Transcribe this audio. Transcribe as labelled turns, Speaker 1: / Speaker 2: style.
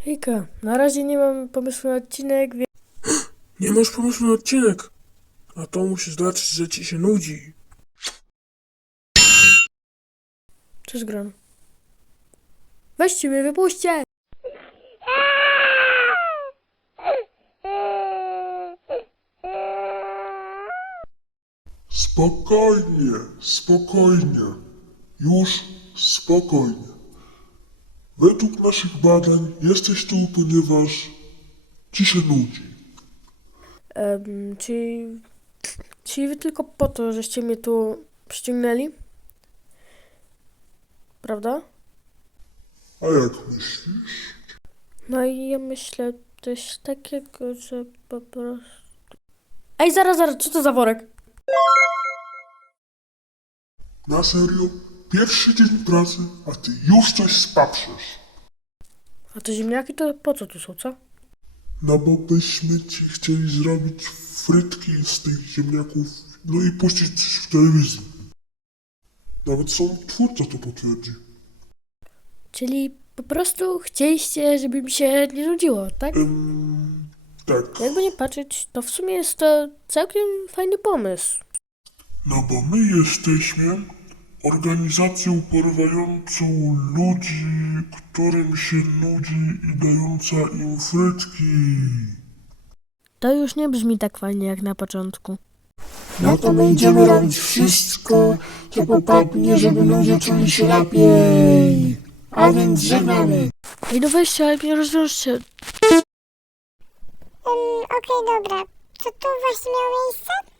Speaker 1: Hejka, na razie nie mam pomysłu na odcinek, więc...
Speaker 2: Nie masz pomysłu na odcinek? A to musi znaczyć, że ci się nudzi.
Speaker 1: Cześć, gram. Weźcie mnie, wypuśćcie!
Speaker 3: Spokojnie, spokojnie. Już spokojnie. Według naszych badań jesteś tu, ponieważ ci się nudzi.
Speaker 1: Czyli wy tylko po to, żeście mnie tu przyciągnęli? Prawda?
Speaker 3: A jak myślisz?
Speaker 1: No i ja myślę coś takiego, że po prostu... Ej, zaraz, co to za worek?
Speaker 3: Na serio? Pierwszy dzień pracy, a ty już coś spaprzesz.
Speaker 1: A te ziemniaki to po co tu są, co?
Speaker 3: No bo byśmy ci chcieli zrobić frytki z tych ziemniaków, no i puścić w telewizji. Nawet sam twórca to potwierdzi.
Speaker 1: Czyli po prostu chcieliście, żeby mi się nie nudziło, tak?
Speaker 3: Tak.
Speaker 1: Jakby nie patrzeć, to w sumie jest to całkiem fajny pomysł.
Speaker 3: No bo my jesteśmy organizacją porywającą ludzi, którym się nudzi i dająca im frytki.
Speaker 1: To już nie brzmi tak fajnie jak na początku.
Speaker 4: No to będziemy robić wszystko, co popadnie, żeby ludzie czuli się lepiej. A więc żegnamy.
Speaker 1: Ej, no weźcie, ale mnie rozwiążcie.
Speaker 5: Okej, dobra. Co tu właśnie miało miejsce?